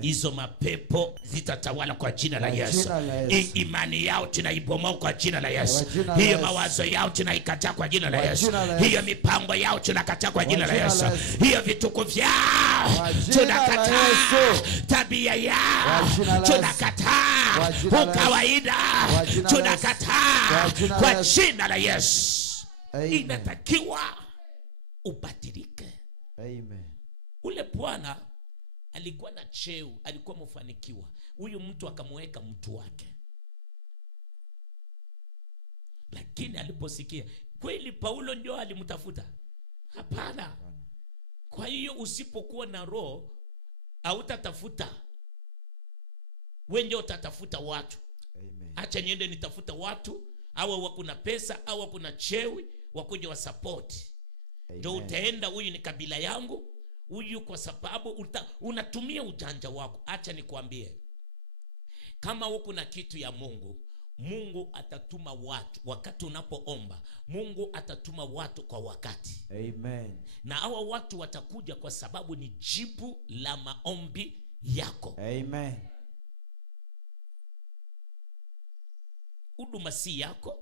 hizo mapepo zitatawala kwa jina la Yesu. Imani yao tunaibomoa kwa jina la Yesu. Hiyo mawazo yao tunaikataa kwa jina la Yesu. Hiyo mipango yao tunakataa kwa jina la Yesu. Hiyo vituko vyao tunakataa. Tabia yao tunakataa. Ukawaida tunakataa kwa jina la Yesu. Inatakiwa ubadilike. Amen. Ule bwana alikuwa na cheo, alikuwa mfanikiwa. Huyu mtu akamweka mtu wake. Lakini aliposikia kweli Paulo ndio alimtafuta? Hapana. Kwa hiyo usipokuwa na roho hautatafuta. Wewe ndio utatafuta watu. Amen. Acha niende nitafuta watu, au wakuna pesa au wakuna chewi wakuja wa support. Ndio utaenda, huyu ni kabila yangu, huyu kwa sababu unatumia ujanja wako. Acha nikwambie, kama uko na kitu ya Mungu, Mungu atatuma watu. Wakati unapoomba, Mungu atatuma watu kwa wakati. Amen. Na hawa watu watakuja kwa sababu ni jibu la maombi yako. Amen. Huduma si yako.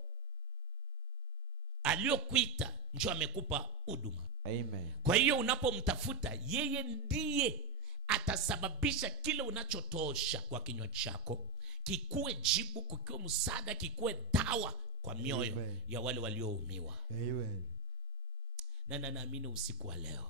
Aliyokuita ndio amekupa huduma. Amen. Kwa hiyo unapomtafuta, yeye ndiye atasababisha kile unachotosha kwa kinywa chako kikuwe jibu, kikuwe msaada, kikuwe dawa kwa mioyo ya wale walioumiwa. Amen. Na naamini usiku wa leo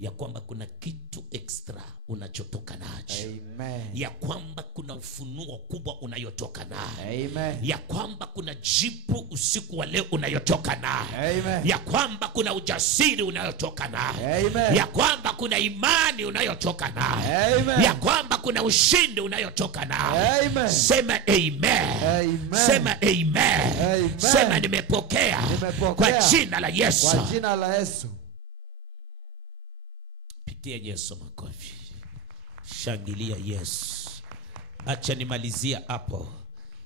ya kwamba kuna kitu extra unachotoka nacho. Amen. Ya kwamba kuna ufunuo kubwa unayotoka nayo. Amen. Ya kwamba kuna jibu usiku wa leo unayotoka nayo. Amen. Ya kwamba kuna ujasiri unayotoka nayo. Amen. Ya kwamba kuna imani unayotoka nayo. Amen. Ya kwamba kuna ushindi unayotoka nayo. Amen. Sema amen. Amen. Sema amen. Amen. Sema nimepokea. Kwa jina la Yesu. Kwa jina la Yesu. Pigia Yesu makofi. Shangilia Yesu. Acha nimalizia hapo.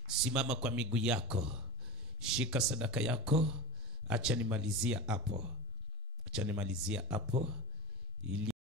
Simama kwa miguu yako. Shika sadaka yako. Acha nimalizia hapo. Acha nimalizia hapo.